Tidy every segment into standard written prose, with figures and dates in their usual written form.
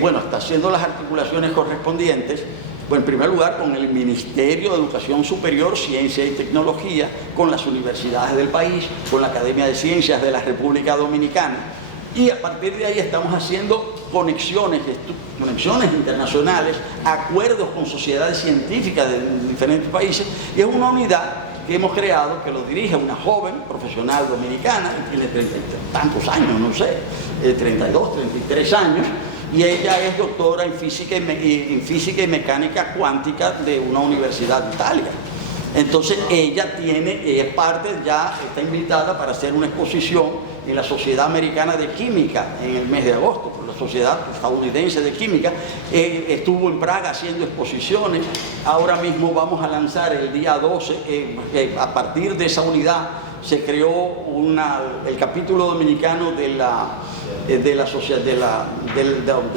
Bueno, está haciendo las articulaciones correspondientes. Bueno, en primer lugar, con el Ministerio de Educación Superior, Ciencia y Tecnología, con las universidades del país, con la Academia de Ciencias de la República Dominicana. Y a partir de ahí estamos haciendo conexiones internacionales, acuerdos con sociedades científicas de diferentes países, y es una unidad que hemos creado, que lo dirige una joven profesional dominicana, que tiene 30 y tantos años, no sé, 32, 33 años, y ella es doctora en física y mecánica cuántica de una universidad de Italia. Entonces ella es parte, ya está invitada para hacer una exposición en la Sociedad Americana de Química en el mes de agosto, por la Sociedad Estadounidense de Química. Estuvo en Praga haciendo exposiciones. Ahora mismo vamos a lanzar el día 12, a partir de esa unidad se creó el capítulo dominicano de la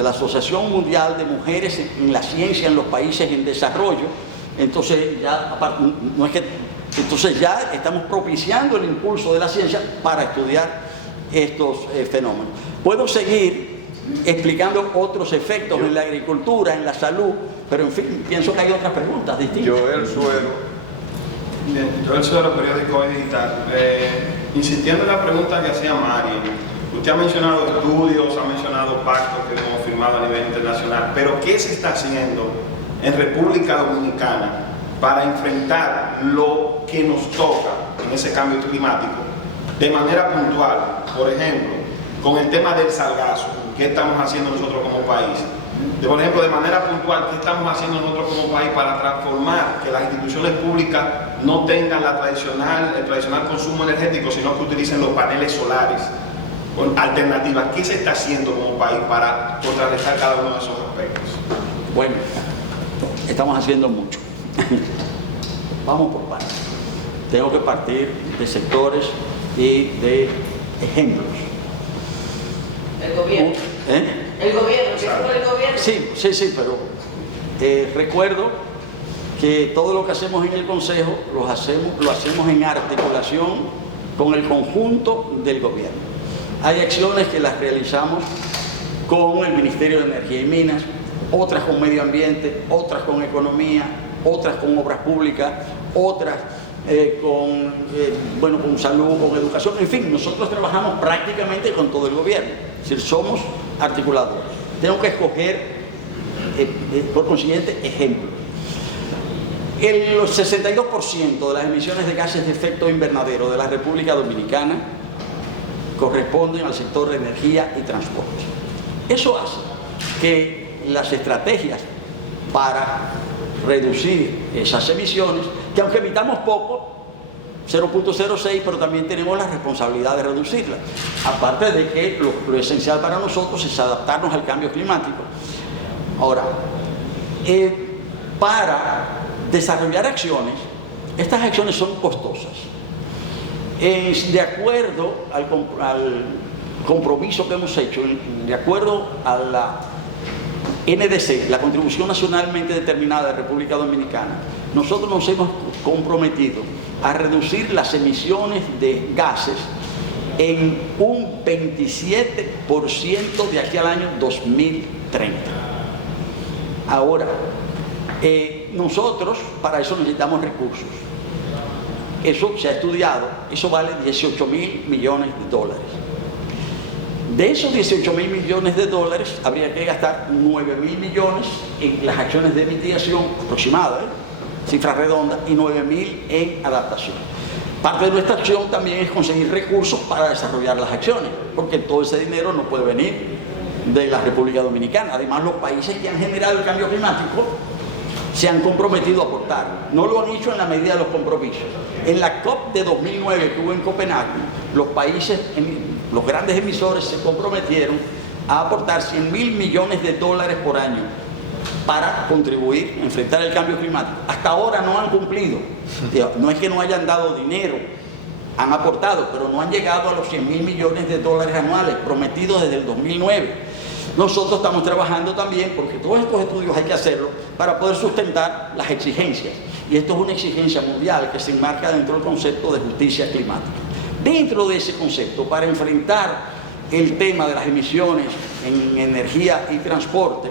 Asociación Mundial de Mujeres en la Ciencia en los Países en Desarrollo. Entonces ya estamos propiciando el impulso de la ciencia para estudiar estos fenómenos. Puedo seguir explicando otros efectos en la agricultura, en la salud, pero en fin, pienso que hay otras preguntas distintas. Joel Suero, periódico Hoy Digital. Insistiendo en la pregunta que hacía Mari, usted ha mencionado estudios, ha mencionado pactos que hemos firmado a nivel internacional, pero ¿qué se está haciendo en República Dominicana para enfrentar lo que nos toca en ese cambio climático de manera puntual? Por ejemplo, con el tema del sargazo, ¿qué estamos haciendo nosotros como país? Por ejemplo, de manera puntual, ¿qué estamos haciendo nosotros como país para transformar que las instituciones públicas no tengan el tradicional consumo energético, sino que utilicen los paneles solares con alternativas? ¿Qué se está haciendo como país para contrarrestar cada uno de esos aspectos? Bueno, estamos haciendo mucho. Vamos por partes. Tengo que partir de sectores y de ejemplos. El gobierno. El gobierno, ¿qué fue el gobierno? Sí, pero recuerdo que todo lo que hacemos en el Consejo lo hacemos en articulación con el conjunto del gobierno. Hay acciones que las realizamos con el Ministerio de Energía y Minas, otras con Medio Ambiente, otras con Economía, otras con Obras Públicas, otras con salud, con educación. En fin, nosotros trabajamos prácticamente con todo el gobierno, es decir, somos articuladores. Tengo que escoger, por consiguiente, ejemplos. El 62% de las emisiones de gases de efecto invernadero de la República Dominicana corresponden al sector de energía y transporte. Eso hace que las estrategias para reducir esas emisiones, que aunque evitamos poco, 0.06, pero también tenemos la responsabilidad de reducirlas. Aparte de que lo esencial para nosotros es adaptarnos al cambio climático. Ahora, para desarrollar acciones, estas acciones son costosas. De acuerdo al compromiso que hemos hecho, de acuerdo a la NDC, la Contribución Nacionalmente Determinada de República Dominicana, nosotros nos hemos comprometido a reducir las emisiones de gases en un 27% de aquí al año 2030. Ahora, nosotros para eso necesitamos recursos. Eso se ha estudiado, eso vale 18.000 millones de dólares. De esos 18.000 millones de dólares habría que gastar 9.000 millones en las acciones de mitigación aproximadas, cifra redonda, y 9.000 en adaptación. Parte de nuestra acción también es conseguir recursos para desarrollar las acciones, porque todo ese dinero no puede venir de la República Dominicana. Además, los países que han generado el cambio climático se han comprometido a aportar. No lo han hecho en la medida de los compromisos. En la COP de 2009 que hubo en Copenhague, los países, los grandes emisores se comprometieron a aportar 100.000 millones de dólares por año para contribuir a enfrentar el cambio climático. Hasta ahora no han cumplido. No es que no hayan dado dinero, han aportado, pero no han llegado a los 100.000 millones de dólares anuales prometidos desde el 2009. Nosotros estamos trabajando también, porque todos estos estudios hay que hacerlo para poder sustentar las exigencias. Y esto es una exigencia mundial que se enmarca dentro del concepto de justicia climática. Dentro de ese concepto, para enfrentar el tema de las emisiones en energía y transporte,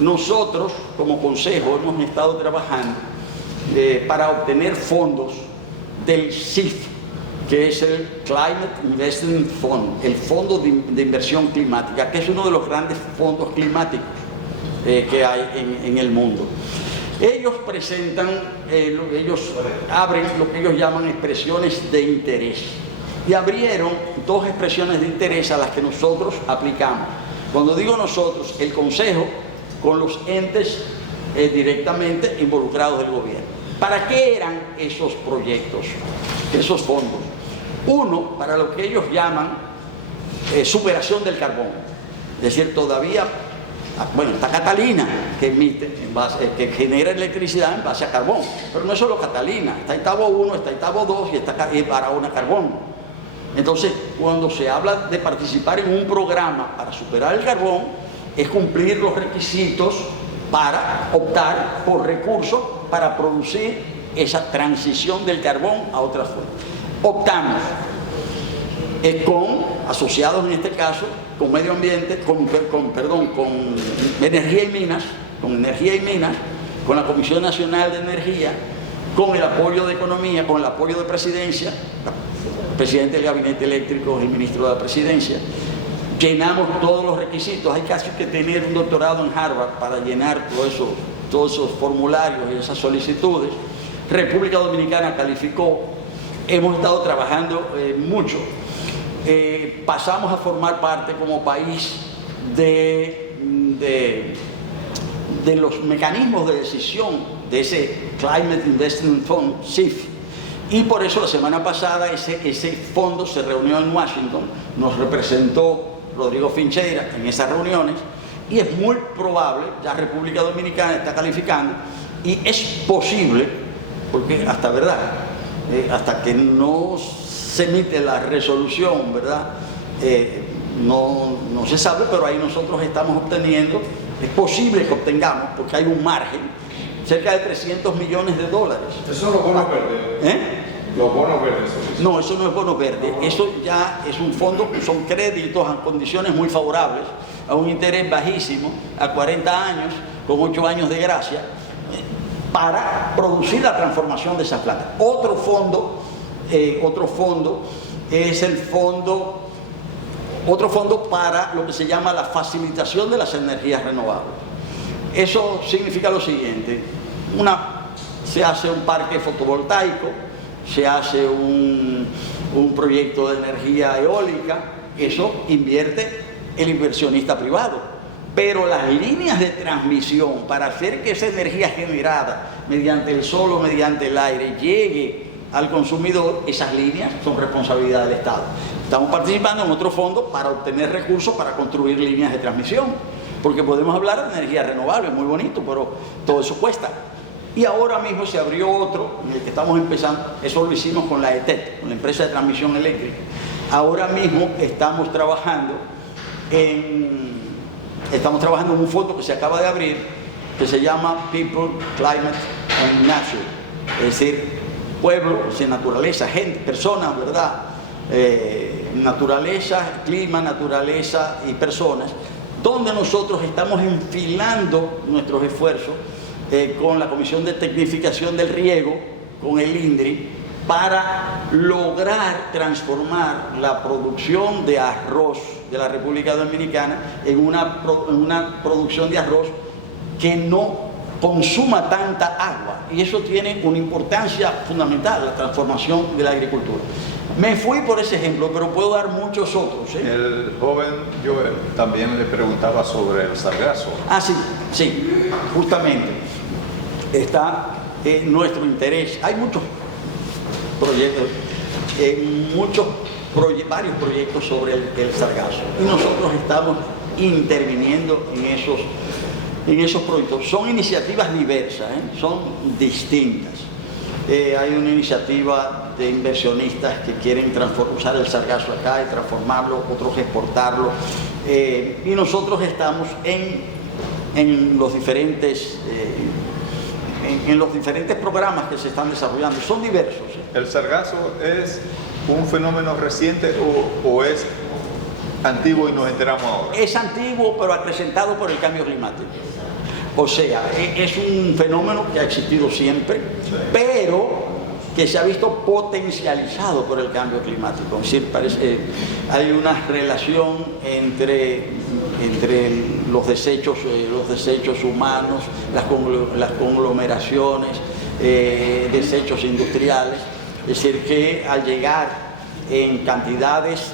nosotros como consejo hemos estado trabajando para obtener fondos del CIF, que es el Climate Investment Fund, el Fondo de Inversión Climática, que es uno de los grandes fondos climáticos que hay en el mundo. Ellos presentan, ellos abren lo que ellos llaman expresiones de interés, y abrieron 2 expresiones de interés a las que nosotros aplicamos. Cuando digo nosotros, el Consejo con los entes directamente involucrados del gobierno. ¿Para qué eran esos proyectos, esos fondos? Uno, para lo que ellos llaman superación del carbón. Es decir, todavía, bueno, está Catalina, que emite, que genera electricidad en base a carbón, pero no es solo Catalina, está Itabo 1, está Itabo 2 y está Barahona Carbón. Entonces, cuando se habla de participar en un programa para superar el carbón, es cumplir los requisitos para optar por recursos para producir esa transición del carbón a otras fuentes. Optamos asociados en este caso con medio ambiente, con energía y minas, con la Comisión Nacional de Energía, con el apoyo de Economía, con el apoyo de Presidencia, el presidente del Gabinete Eléctrico, el ministro de la Presidencia. Llenamos todos los requisitos. Hay casi que tener un doctorado en Harvard para llenar todos esos formularios y esas solicitudes. República Dominicana calificó. Hemos estado trabajando mucho. Pasamos a formar parte como país de los mecanismos de decisión de ese Climate Investment Fund, CIF. Y por eso la semana pasada ese fondo se reunió en Washington, nos representó Rodrigo Fincheira en esas reuniones, y es muy probable, ya República Dominicana está calificando, y es posible, porque hasta que no se emite la resolución, ¿verdad? No se sabe, pero ahí nosotros estamos obteniendo, es posible que obtengamos, porque hay un margen, cerca de $300 millones. ¿Eso son los bonos verdes? ¿Los bonos verdes? No, eso no es bono verde, eso ya es un fondo, son créditos a condiciones muy favorables, a un interés bajísimo, a 40 años, con 8 años de gracia, para producir la transformación de esas plantas. Otro fondo es otro fondo para lo que se llama la facilitación de las energías renovables. Eso significa lo siguiente: se hace un parque fotovoltaico, se hace un proyecto de energía eólica, eso invierte el inversionista privado, pero las líneas de transmisión para hacer que esa energía generada mediante el sol o mediante el aire llegue al consumidor, esas líneas son responsabilidad del Estado. Estamos participando en otro fondo para obtener recursos para construir líneas de transmisión, porque podemos hablar de energía renovable, muy bonito, pero todo eso cuesta. Y ahora mismo se abrió otro, en el que estamos empezando, eso lo hicimos con la ETET, con la empresa de transmisión eléctrica. Ahora mismo estamos trabajando en un fondo que se acaba de abrir, que se llama People, Climate and Nature, es decir, pueblo, naturaleza, gente, personas, ¿verdad? Naturaleza, clima, naturaleza y personas, donde nosotros estamos enfilando nuestros esfuerzos con la Comisión de Tecnificación del Riego, con el INDRI, para lograr transformar la producción de arroz de la República Dominicana en una producción de arroz que no consuma tanta agua, y eso tiene una importancia fundamental, la transformación de la agricultura. Me fui por ese ejemplo, pero puedo dar muchos otros. El joven Joel también le preguntaba sobre el sargazo. Ah, sí, justamente está nuestro interés. Hay muchos proyectos, varios proyectos sobre el sargazo, y nosotros estamos interviniendo en esos proyectos. Son iniciativas diversas, son distintas. Hay una iniciativa de inversionistas que quieren usar el sargazo acá y transformarlo, otros exportarlo, y nosotros estamos en los diferentes programas que se están desarrollando. Son diversos. ¿El sargazo es un fenómeno reciente o es antiguo y nos enteramos ahora. Es antiguo, pero acrecentado por el cambio climático. O sea, es un fenómeno que ha existido siempre, pero que se ha visto potencializado por el cambio climático. Es decir, hay una relación entre los desechos humanos, las conglomeraciones, desechos industriales. Es decir, que al llegar en cantidades,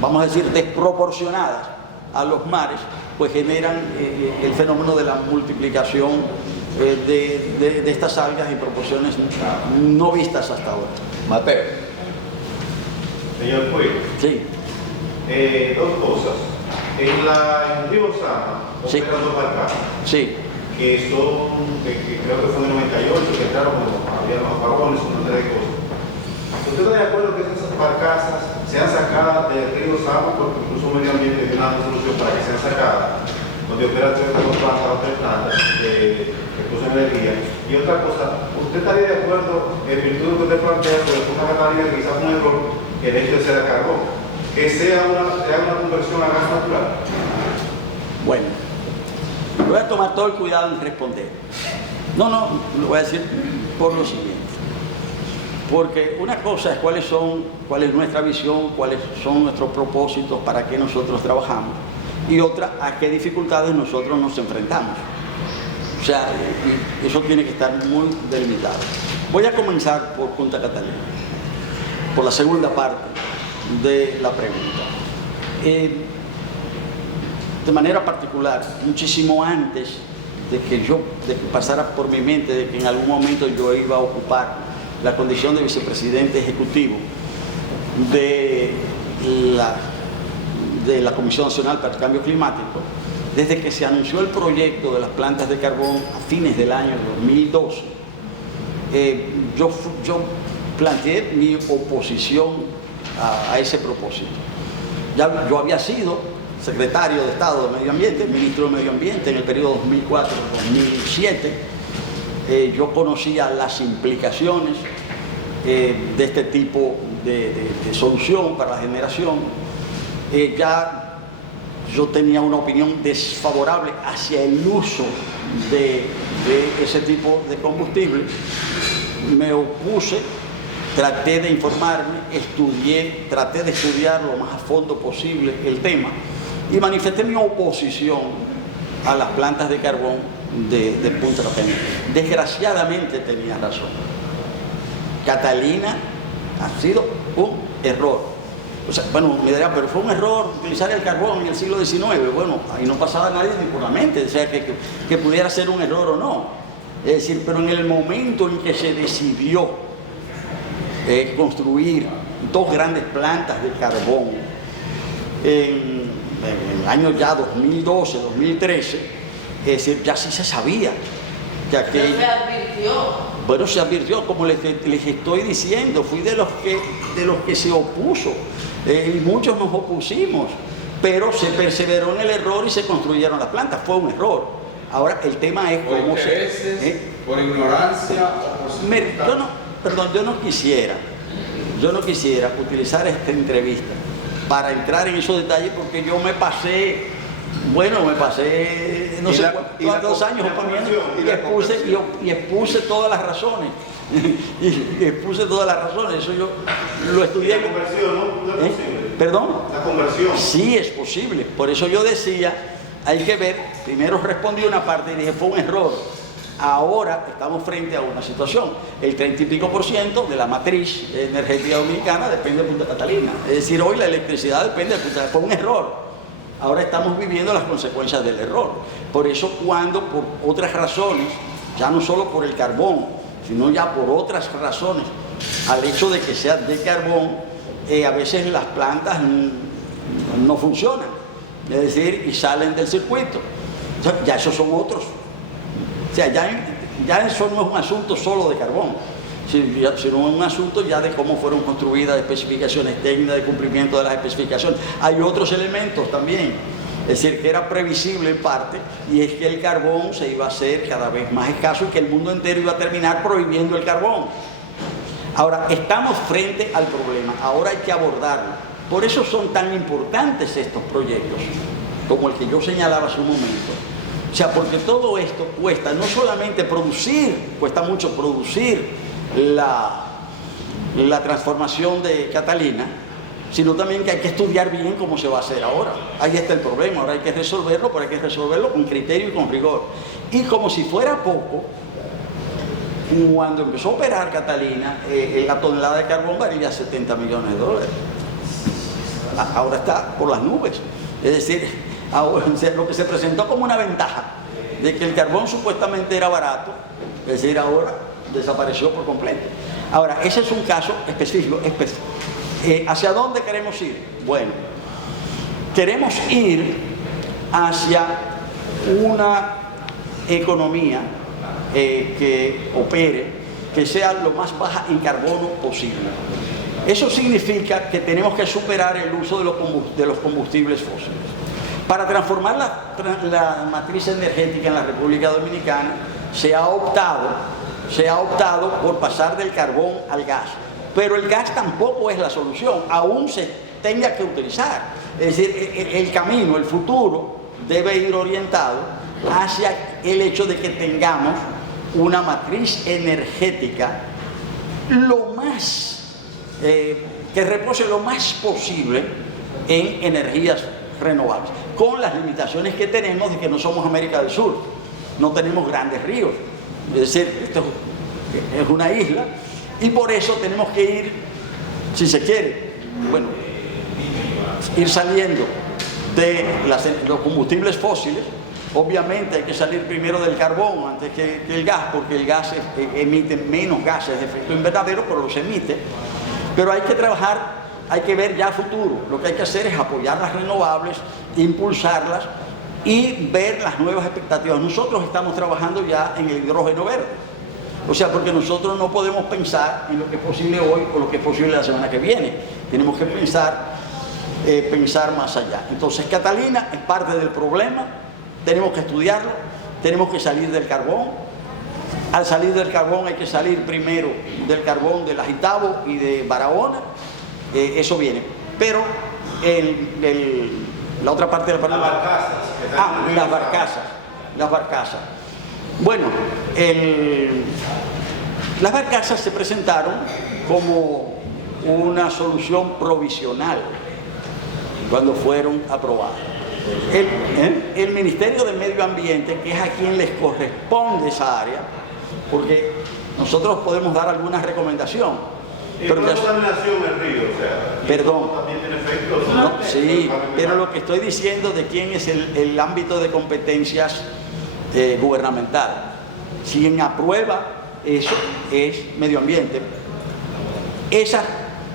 vamos a decir, desproporcionadas a los mares, pues generan el fenómeno de la multiplicación de estas algas en proporciones no vistas hasta ahora. Mateo. Señor Puig, Sí, dos cosas. En el río Sama Sí. operan dos barcazas sí. que son, que creo que fue en el 98, que entraron cuando había los apagones, una serie de cosas. ¿Usted está de acuerdo que esas barcazas sean sacadas del río Sama, porque incluso Medio Ambiente dio una solución para que sean sacadas, donde opera tres plantas o tres plantas que producen energía? Y otra cosa, ¿usted estaría de acuerdo en virtud de lo que usted plantea sobre el Punta Catalina, quizás un error, el hecho de ser a carbón, que sea una conversión a gas natural? Bueno, voy a tomar todo el cuidado en responder. No, lo voy a decir por lo siguiente. Porque una cosa es cuál es nuestra visión, cuáles son nuestros propósitos, para qué nosotros trabajamos, y otra, a qué dificultades nosotros nos enfrentamos. O sea, eso tiene que estar muy delimitado. Voy a comenzar por Punta Catalina, por la segunda parte de la pregunta. De manera particular, muchísimo antes de que pasara por mi mente de que en algún momento yo iba a ocupar la condición de vicepresidente ejecutivo de la Comisión Nacional para el Cambio Climático, desde que se anunció el proyecto de las plantas de carbón a fines del año 2012, yo planteé mi oposición a ese propósito. Ya yo había sido secretario de Estado de Medio Ambiente, ministro de Medio Ambiente en el periodo 2004-2007. Yo conocía las implicaciones de este tipo de solución para la generación. Ya yo tenía una opinión desfavorable hacia el uso de ese tipo de combustible. Me opuse, traté de informarme, traté de estudiar lo más a fondo posible el tema y manifesté mi oposición a las plantas de carbón de Punta Catalina. Desgraciadamente tenía razón. Catalina ha sido un error. O sea, bueno, me dirán, pero fue un error utilizar el carbón en el siglo XIX. Bueno, ahí no pasaba nadie ni por la mente, o sea, que pudiera ser un error o no. Es decir, pero en el momento en que se decidió construir dos grandes plantas de carbón en el año ya 2012, 2013, es decir, ya sí se sabía que aquello... Se advirtió. Bueno, se advirtió, como les estoy diciendo, fui de los que se opuso, y muchos nos opusimos, pero se perseveró en el error y se construyeron las plantas. Fue un error. Ahora el tema es cómo se... por ignorancia o por circunstancias. Yo no quisiera utilizar esta entrevista para entrar en esos detalles, porque yo me pasé, no sé cuántos años oponiendo y expuse todas las razones. y expuse todas las razones. Eso yo lo estudié. ¿La conversión no es posible? ¿Perdón? La conversión. Sí es posible. Por eso yo decía, hay que ver, primero respondí una parte y dije, fue un error. Ahora estamos frente a una situación. El 30 y pico % de la matriz energética dominicana depende de Punta Catalina. Es decir, hoy la electricidad depende de Punta Catalina. Fue un error. Ahora estamos viviendo las consecuencias del error. Por eso, cuando por otras razones, ya no solo por el carbón, sino ya por otras razones, al hecho de que sea de carbón, a veces las plantas no funcionan. Es decir, y salen del circuito. Entonces, ya esos son otros. O sea, ya eso no es un asunto solo de carbón, sino un asunto ya de cómo fueron construidas especificaciones técnicas, de cumplimiento de las especificaciones. Hay otros elementos también, es decir, que era previsible en parte, y es que el carbón se iba a hacer cada vez más escaso y que el mundo entero iba a terminar prohibiendo el carbón. Ahora, estamos frente al problema, ahora hay que abordarlo. Por eso son tan importantes estos proyectos, como el que yo señalaba hace un momento. O sea, porque todo esto cuesta, no solamente producir, cuesta mucho producir la transformación de Catalina, sino también que hay que estudiar bien cómo se va a hacer ahora. Ahí está el problema, ahora hay que resolverlo, pero hay que resolverlo con criterio y con rigor. Y como si fuera poco, cuando empezó a operar Catalina, la tonelada de carbón valía $70 millones. Ahora está por las nubes. Es decir, ahora, lo que se presentó como una ventaja de que el carbón supuestamente era barato, es decir, ahora desapareció por completo. Ahora, ese es un caso específico. ¿Hacia dónde queremos ir? Bueno, queremos ir hacia una economía que opere, que sea lo más baja en carbono posible. Eso significa que tenemos que superar el uso de los combustibles fósiles. Para transformar la matriz energética en la República Dominicana se ha optado por pasar del carbón al gas. Pero el gas tampoco es la solución, aún se tenga que utilizar. Es decir, el camino, el futuro, debe ir orientado hacia el hecho de que tengamos una matriz energética que repose lo más posible en energías renovables, con las limitaciones que tenemos de que no somos América del Sur, no tenemos grandes ríos, es decir, esto es una isla, y por eso tenemos que ir, si se quiere, bueno, ir saliendo de los combustibles fósiles. Obviamente hay que salir primero del carbón antes que el gas, porque el gas emite menos gases de efecto invernadero, pero los emite. Pero hay que trabajar, hay que ver ya futuro. Lo que hay que hacer es apoyar las renovables, impulsarlas y ver las nuevas expectativas. Nosotros estamos trabajando ya en el hidrógeno verde. O sea, porque nosotros no podemos pensar en lo que es posible hoy o lo que es posible la semana que viene. Tenemos que pensar más allá. Entonces, Catalina es parte del problema. Tenemos que estudiarlo, tenemos que salir del carbón. Al salir del carbón hay que salir primero del carbón de la Jitabo y de Barahona. Eso viene. Pero la otra parte de la palabra... Las barcazas. Bueno, las barcazas se presentaron como una solución provisional cuando fueron aprobadas. El Ministerio de Medio Ambiente, que es a quien les corresponde esa área, porque nosotros podemos dar alguna recomendación. Pero la contaminación del río, o sea, perdón, también tiene efectos. no, sí, pero lo que estoy diciendo de quién es el ámbito de competencias gubernamental. Quien aprueba eso es Medio Ambiente. Esas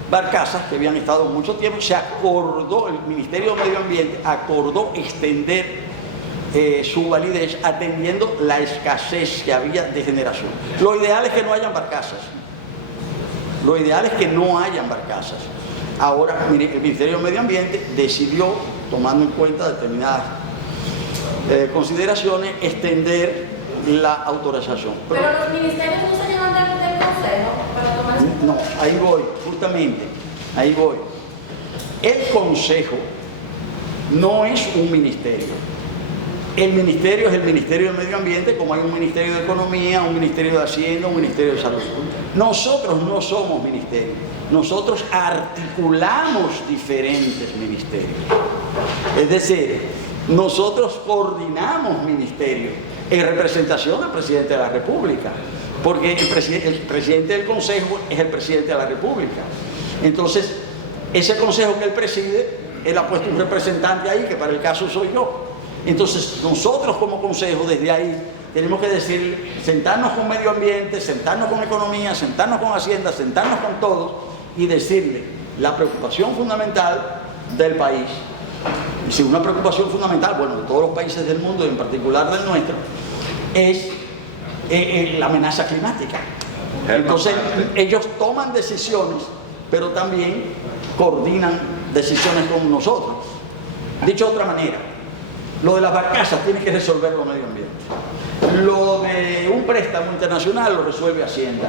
barcazas que habían estado mucho tiempo, se acordó, el Ministerio de Medio Ambiente acordó extender su validez atendiendo la escasez que había de generación. Lo ideal es que no hayan barcazas. Lo ideal es que no hayan barcazas. Ahora, mire, el Ministerio de Medio Ambiente decidió, tomando en cuenta determinadas consideraciones, extender la autorización. Pero los ministerios no se llevan del Consejo para tomar... No, ahí voy, justamente, ahí voy. El Consejo no es un ministerio. El ministerio es el Ministerio de Medio Ambiente, como hay un Ministerio de Economía, un Ministerio de Hacienda, un Ministerio de Salud. Nosotros no somos ministerios. Nosotros articulamos diferentes ministerios. Es decir, nosotros coordinamos ministerios en representación del Presidente de la República, porque el presidente del Consejo es el Presidente de la República. Entonces, ese Consejo que él preside, él ha puesto un representante ahí, que para el caso soy yo. Entonces, nosotros como Consejo, desde ahí, tenemos que decir, sentarnos con Medio Ambiente, sentarnos con Economía, sentarnos con Hacienda, sentarnos con todos y decirle la preocupación fundamental del país. Y si una preocupación fundamental, bueno, de todos los países del mundo, y en particular del nuestro, es la amenaza climática. Entonces, ellos toman decisiones, pero también coordinan decisiones con nosotros. Dicho de otra manera, Lo de las barcazas tiene que resolverlo medio ambiente. Lo de un préstamo internacional lo resuelve Hacienda.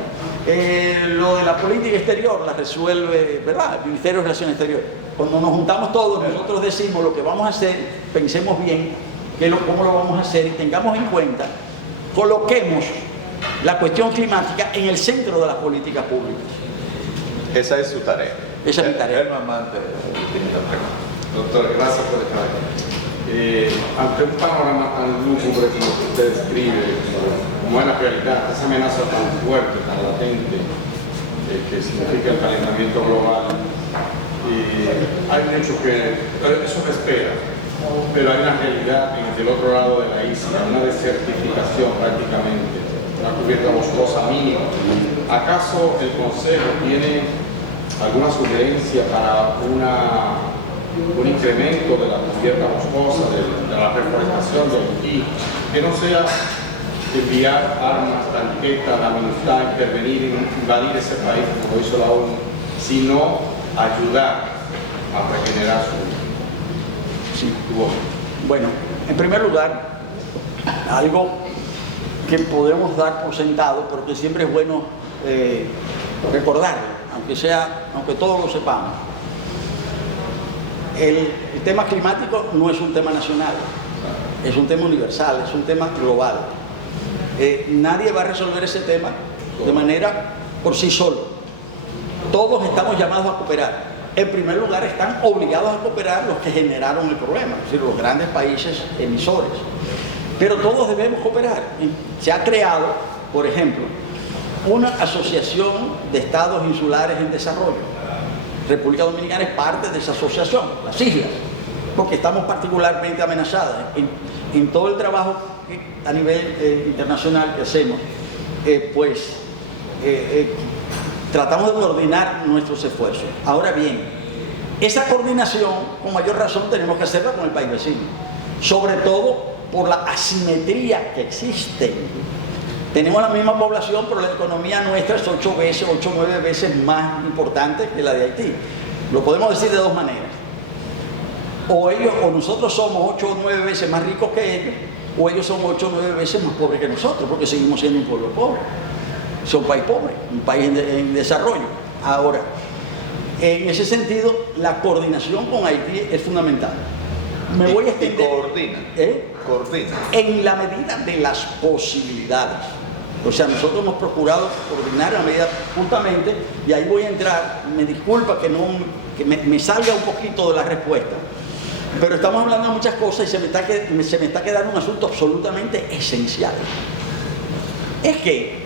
Lo de la política exterior la resuelve, ¿verdad?, el Ministerio de Relaciones Exteriores. Cuando nos juntamos todos, nosotros decimos lo que vamos a hacer, pensemos bien cómo lo vamos a hacer y tengamos en cuenta, coloquemos la cuestión climática en el centro de las políticas públicas. Esa es su tarea. Esa es mi tarea. Germán Mante tiene la pregunta. Doctor, gracias por estar aquí. Ante un panorama tan lúgubre como que usted describe, como es la realidad, esa amenaza tan fuerte, tan latente, que significa el calentamiento global, hay mucho eso se espera, pero hay una realidad del otro lado de la isla, una desertificación prácticamente, una cubierta boscosa mínima. ¿Acaso el Consejo tiene alguna sugerencia para un incremento de la cubierta boscosa, de la reforestación de aquí, que no sea enviar armas, tanquetas, la MINUSTAH, intervenir, invadir ese país como hizo la ONU, sino ayudar a regenerar su voz? Bueno, en primer lugar, algo que podemos dar por sentado, pero que siempre es bueno recordarlo, aunque todos lo sepamos. El tema climático no es un tema nacional, es un tema universal, es un tema global. Nadie va a resolver ese tema de manera por sí solo. Todos estamos llamados a cooperar. En primer lugar, están obligados a cooperar los que generaron el problema, es decir, los grandes países emisores. Pero todos debemos cooperar. Se ha creado, por ejemplo, una asociación de estados insulares en desarrollo. República Dominicana es parte de esa asociación, las islas, porque estamos particularmente amenazadas. En todo el trabajo a nivel internacional que hacemos, tratamos de coordinar nuestros esfuerzos. Ahora bien, esa coordinación, con mayor razón, tenemos que hacerla con el país vecino, sobre todo por la asimetría que existe. Tenemos la misma población, pero la economía nuestra es 8 o 9 veces más importante que la de Haití. Lo podemos decir de dos maneras. O nosotros somos 8 o 9 veces más ricos que ellos, o ellos son 8 o 9 veces más pobres que nosotros, porque seguimos siendo un pueblo pobre. Es un país pobre, un país en desarrollo. Ahora, en ese sentido, la coordinación con Haití es fundamental. Me voy a extender. Coordina. En la medida de las posibilidades. O sea, nosotros hemos procurado coordinar a medida justamente, y ahí voy a entrar, me disculpa que me salga un poquito de la respuesta, pero estamos hablando de muchas cosas y se me está quedando un asunto absolutamente esencial. Es que,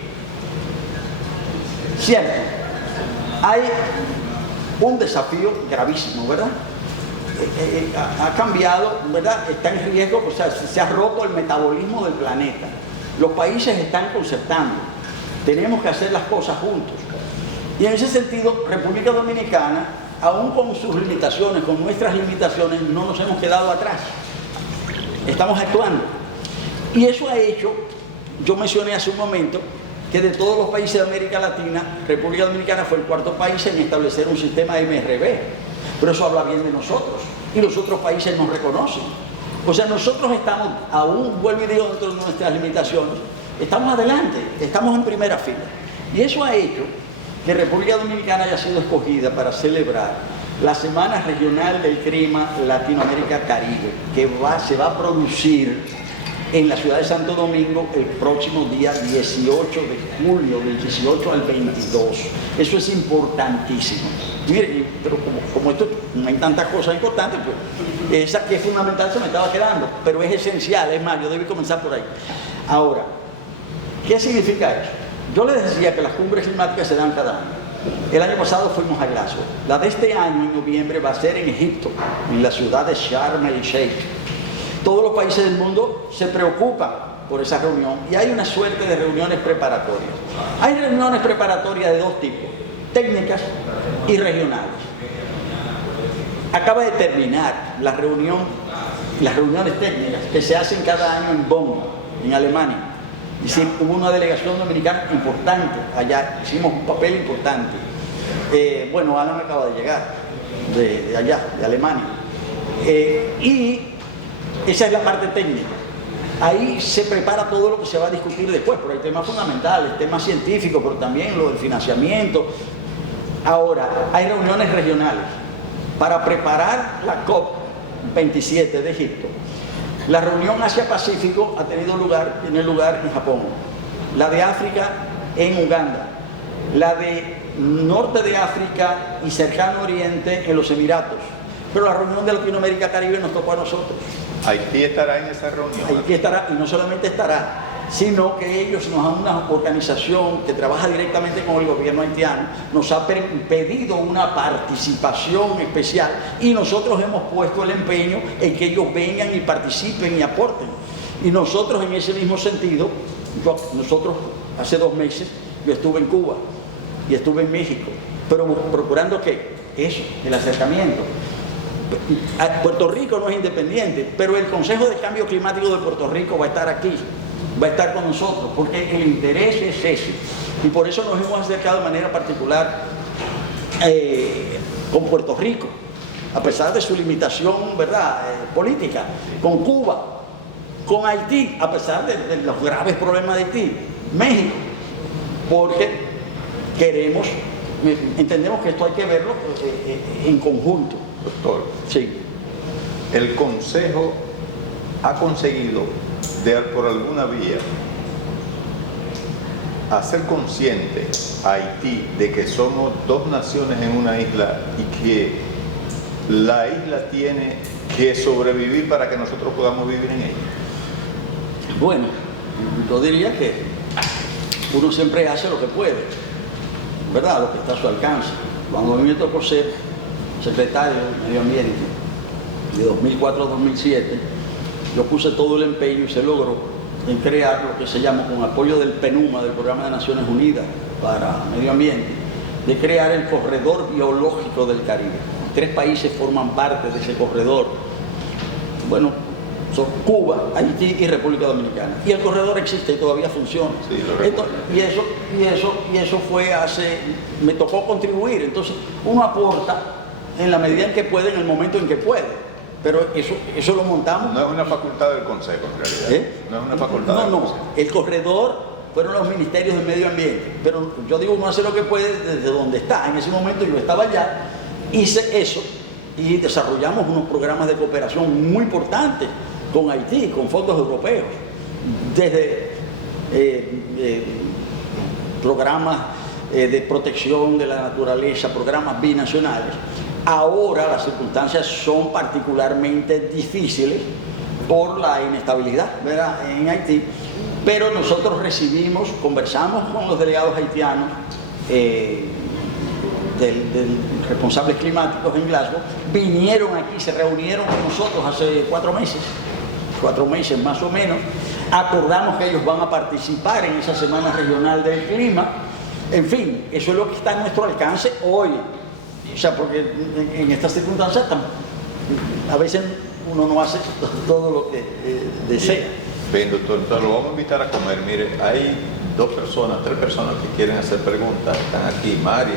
cierto, hay un desafío gravísimo, ¿verdad? Ha cambiado, ¿verdad? Está en riesgo, o sea, se ha roto el metabolismo del planeta. Los países están concertando. Tenemos que hacer las cosas juntos. Y en ese sentido, República Dominicana, aún con sus limitaciones, con nuestras limitaciones, no nos hemos quedado atrás. Estamos actuando. Y eso ha hecho, yo mencioné hace un momento, que de todos los países de América Latina, República Dominicana fue el 4º país en establecer un sistema MRV. Pero eso habla bien de nosotros. Y los otros países nos reconocen. O sea, nosotros estamos, aún vuelvo y digo, dentro de nuestras limitaciones, estamos adelante, estamos en primera fila. Y eso ha hecho que República Dominicana haya sido escogida para celebrar la Semana Regional del Clima Latinoamérica-Caribe, que se va a producir en la ciudad de Santo Domingo el próximo día 18 de julio, del 18 al 22. Eso es importantísimo. Mire, pero como esto no hay tantas cosas importantes, pues esa que es fundamental se me estaba quedando, pero es esencial, es más, yo debí comenzar por ahí. Ahora, ¿qué significa eso? Yo les decía que las cumbres climáticas se dan cada año. El año pasado fuimos a Glasgow. La de este año, en noviembre, va a ser en Egipto, en la ciudad de Sharm el Sheikh. Todos los países del mundo se preocupan por esa reunión y hay una suerte de reuniones preparatorias. Hay reuniones preparatorias de dos tipos, técnicas y regionales. Acaba de terminar las reuniones técnicas que se hacen cada año en Bonn, en Alemania. Es decir, hubo una delegación dominicana importante allá, hicimos un papel importante. Alan acaba de llegar de allá, de Alemania. Y Esa es la parte técnica. Ahí se prepara todo lo que se va a discutir después, pero hay temas fundamentales, temas científicos, pero también lo del financiamiento. Ahora, hay reuniones regionales para preparar la COP27 de Egipto. La reunión Asia-Pacífico tiene lugar en Japón, la de África en Uganda, la de Norte de África y Cercano Oriente en los Emiratos, pero la reunión de Latinoamérica-Caribe nos tocó a nosotros. Haití estará en esa reunión. Haití estará, y no solamente estará, sino que ellos nos dan una organización que trabaja directamente con el gobierno haitiano, nos ha pedido una participación especial y nosotros hemos puesto el empeño en que ellos vengan y participen y aporten. Y nosotros en ese mismo sentido, nosotros hace 2 meses, yo estuve en Cuba y estuve en México, pero procurando ¿qué? Eso, el acercamiento. Puerto Rico no es independiente, pero el Consejo de Cambio Climático de Puerto Rico va a estar aquí, va a estar con nosotros, porque el interés es ese. Y por eso nos hemos acercado de manera particular con Puerto Rico, a pesar de su limitación, ¿verdad?, política, con Cuba, con Haití, a pesar de los graves problemas de Haití, México, porque entendemos que esto hay que verlo en conjunto. Doctor, Sí. el Consejo ha conseguido, por alguna vía, hacer consciente a Haití de que somos 2 naciones en una isla y que la isla tiene que sobrevivir para que nosotros podamos vivir en ella. Bueno, yo diría que uno siempre hace lo que puede, ¿verdad?, lo que está a su alcance. Cuando a mí me tocó ser secretario de Medio Ambiente de 2004 a 2007, yo puse todo el empeño y se logró en crear lo que se llama, con apoyo del PNUMA, del Programa de Naciones Unidas para Medio Ambiente, de crear el corredor biológico del Caribe. 3 países forman parte de ese corredor. Bueno, son Cuba, Haití y República Dominicana. Y el corredor existe y todavía funciona. Sí, lo recuerdo. Y eso fue me tocó contribuir. Entonces, uno aporta en la medida en que puede, en el momento en que puede. Pero eso lo montamos. No es una facultad del Consejo, en realidad. No es una facultad del Consejo. El corredor fueron los ministerios del medio ambiente. Pero yo digo, uno hace lo que puede desde donde está. En ese momento yo estaba allá, hice eso y desarrollamos unos programas de cooperación muy importantes con Haití, con fondos europeos. Desde programas de protección de la naturaleza, programas binacionales. Ahora las circunstancias son particularmente difíciles por la inestabilidad, ¿verdad?, en Haití, pero nosotros conversamos con los delegados haitianos del responsables climáticos en Glasgow, vinieron aquí, se reunieron con nosotros hace 4 meses más o menos, acordamos que ellos van a participar en esa Semana Regional del Clima. En fin, eso es lo que está a nuestro alcance hoy. O sea, porque en estas circunstancias a veces uno no hace todo lo que desea. Bien, doctor, entonces lo vamos a invitar a comer. Mire, hay 3 personas que quieren hacer preguntas. Están aquí, Mari.